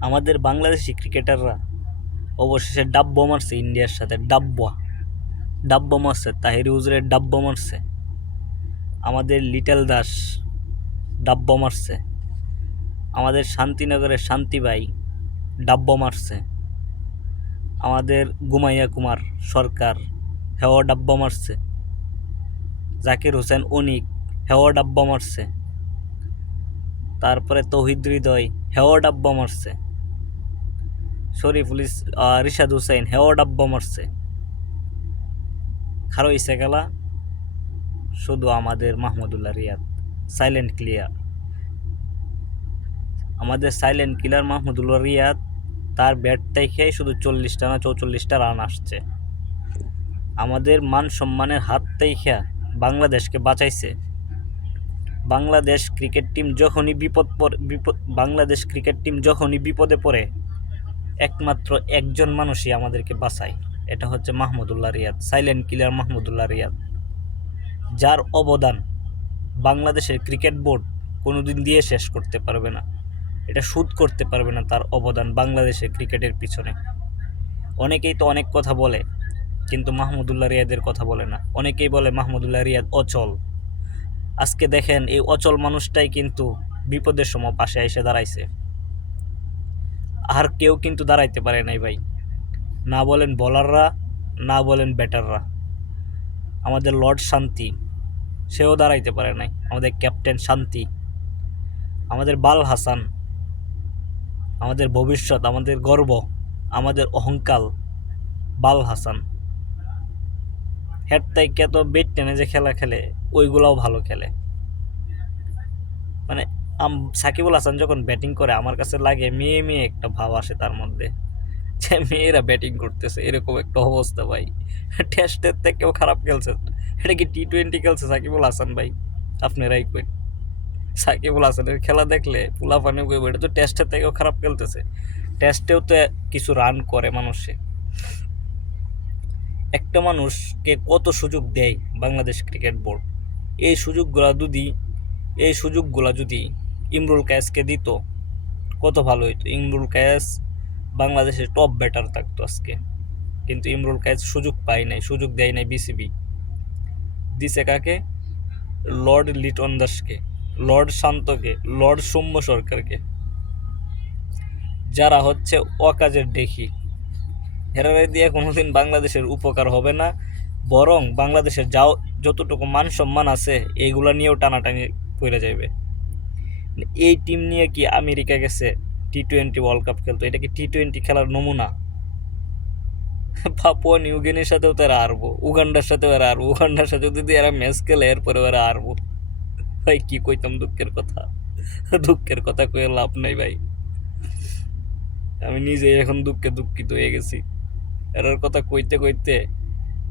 আমাদের বাংলাদেশি ক্রিকেটাররা অবশেষে ডাব্বা মারছে ইন্ডিয়ার সাথে, ডাব্বা। ডাব্বা মারছে, তাহির হুজুরের ডাব্বা মারছে। আমাদের লিটল দাস ডাব্বা মারছে। আমাদের শান্তিনগরের শান্তিবাই ডাব্বা মারছে। আমাদের গুমাইয়া কুমার সরকার হেওয়া ডাব্বা মারছে। জাকির হোসেন অনিক হেওয়া ডাব্বা মারছে। তারপরে তৌহিদ হৃদয় হেওয়া ডাব্বা মারছে। শরীফুল রিশাদ হুসাইন হেওয়া ডাব্বা মারছে। খারইছে গেলা। শুধু আমাদের মাহমুদুল্লাহ রিয়াদ। সাইলেন্ট ক্লিয়ার আমাদের সাইলেন্ট কিলার মাহমুদুল্লাহ রিয়াদ, তার ব্যাট থেকে শুধু চল্লিশটা না চৌচল্লিশটা রান আসছে। আমাদের মান সম্মানের হাত থেকে বাংলাদেশকে বাঁচাইছে। বাংলাদেশ ক্রিকেট টিম যখনই বিপদ বিপদ, বাংলাদেশ ক্রিকেট টিম যখনই বিপদে পড়ে একমাত্র একজন মানুষই আমাদেরকে বাঁচায়। এটা হচ্ছে মাহমুদুল্লাহ রিয়াদ সাইলেন্ট কিলার মাহমুদুল্লাহ রিয়াদ। যার অবদান বাংলাদেশের ক্রিকেট বোর্ড কোনোদিন দিয়ে শেষ করতে পারবে না। এটা সুদ করতে পারবে না তার অবদান বাংলাদেশের ক্রিকেটের পিছনে। অনেকেই তো অনেক কথা বলে, কিন্তু মাহমুদুল্লাহ রিয়াদের কথা বলে না। অনেকেই বলে মাহমুদুল্লাহ রিয়াদ অচল। আজকে দেখেন এই অচল মানুষটাই কিন্তু বিপদের সময় পাশে এসে দাঁড়াইছে। আর কেউ কিন্তু দাঁড়াইতে পারে নাই ভাই। না বলেন বলাররা না বলেন ব্যাটাররা আমাদের লর্ড শান্তি, সেও দাঁড়াইতে পারে নাই। আমাদের ক্যাপ্টেন শান্তি, আমাদের বাল হাসান, আমাদের ভবিষ্যৎ, আমাদের গর্ব, আমাদের অহংকার, বাল হাসান। হেড তাইকে তো বেট টেনে যে খেলা খেলে, ওইগুলাও ভালো খেলে। মানে সাকিবুল হাসান যখন ব্যাটিং করে, আমার কাছে লাগে মেয়ে মেয়ে একটা ভাব আসে তার মধ্যে। যে মেয়েরা ব্যাটিং করতেছে, এরকম একটা অবস্থা ভাই। টেস্টের থেকেও খারাপ খেলছে। এটা কি টি টোয়েন্টি খেলছে সাকিবুল হাসান ভাই? আপনারাই কই? সাকিবুল হাসানের খেলা দেখলে পুলাফানি কইব এটা তো টেস্টের থেকেও খারাপ খেলতেছে। টেস্টেও তো কিছু রান করে মানুষে। একটা মানুষকে কত সুযোগ দেয় বাংলাদেশ ক্রিকেট বোর্ড এই সুযোগগুলা যদি, এই সুযোগগুলা যদি ইমরুল কায়েসকে দিত। কত ভালো হইতো। ইমরুল কায়েস বাংলাদেশের টপ ব্যাটার থাকতো আজকে। কিন্তু ইমরুল কায়েস সুযোগ পায় নাই, সুযোগ দেয় নাই বিসিবি দিছে কাকে? লর্ড লিটন দাসকে লর্ড শান্তকে লর্ড সৌম্য সরকারকে। যারা হচ্ছে অকাজের দেখি। হেরারে দিয়ে কোনোদিন বাংলাদেশের উপকার হবে না। বরং বাংলাদেশের যাও যতটুকু মান সম্মান আছে, এইগুলা নিয়েও টানাটানি পড়ে যাবে এই টিম নিয়ে কি আমেরিকা গেছে টি টোয়েন্টি ওয়ার্ল্ড কাপ খেলতো? এটা কি টি টোয়েন্টি খেলার নমুনা? পাপুয়া নিউগিনির সাথেও তারা হারবো। উগান্ডার সাথেও এরা হারবো। উগান্ডার সাথে যদি এরা ম্যাচ খেলে এরপরে ওরা হারবো। ভাই, কি কইতাম দুঃখের কথা? দুঃখের কথা কয়ে লাভ নাই ভাই। আমি নিজে এখন দুঃখে দুঃখিত হয়ে গেছি। এরার কথা কইতে কইতে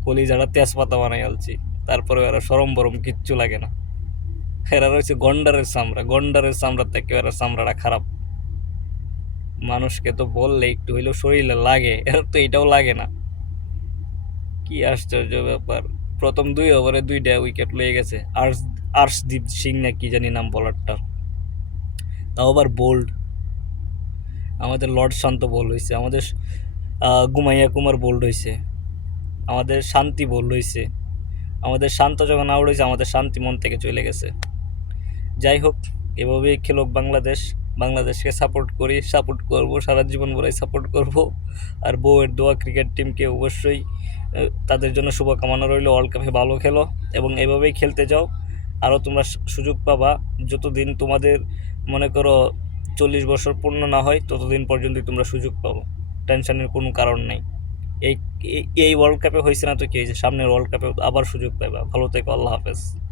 কলি যারা তেজপাতা বানাই আলছি তারপরে এরা সরম বরম কিচ্ছু লাগে না। এরা রয়েছে গন্ডারের চামড়া। গন্ডারের চামড়ার থেকে এরা চামড়াটা খারাপ। মানুষকে তো বললে একটু হইলেও শরীরে লাগে, এর তো এটাও লাগে না। কি আশ্চর্য ব্যাপার। প্রথম দুই ওভারে দুইটা উইকেট লয়ে গেছে। আর্শ, আর্শদীপ সিং না কি জানি নাম বলারটার তাও আবার বোল্ড আমাদের লর্ড শান্ত বোল্ড হয়েছে আমাদের গুমাইয়া কুমার বোল্ড হয়েছে আমাদের শান্তি বোল্ড হয়েছে আমাদের শান্ত যখন আউট হয়েছে আমাদের শান্তি মন থেকে চলে গেছে। যাই হোক, এভাবেই খেলুক বাংলাদেশ। বাংলাদেশকে সাপোর্ট করি সাপোর্ট করব, সারা জীবন ভরে সাপোর্ট করব। আর বউয়ের দোয়া ক্রিকেট টিমকে অবশ্যই তাদের জন্য শুভকামনা রইল। ওয়ার্ল্ড কাপে ভালো খেলো এবং এভাবেই খেলতে যাও। আরও তোমরা সুযোগ পাবা। যতদিন তোমাদের মনে করো চল্লিশ বছর পূর্ণ না হয়, ততদিন পর্যন্তই তোমরা সুযোগ পাবো। টেনশনের কোনো কারণ নেই। এই, এই- এই ওয়ার্ল্ড কাপে হয়েছে না তো কি? হয়েছে সামনের ওয়ার্ল্ড কাপে আবার সুযোগ পাবা ভালো থেকো, আল্লাহ হাফেজ।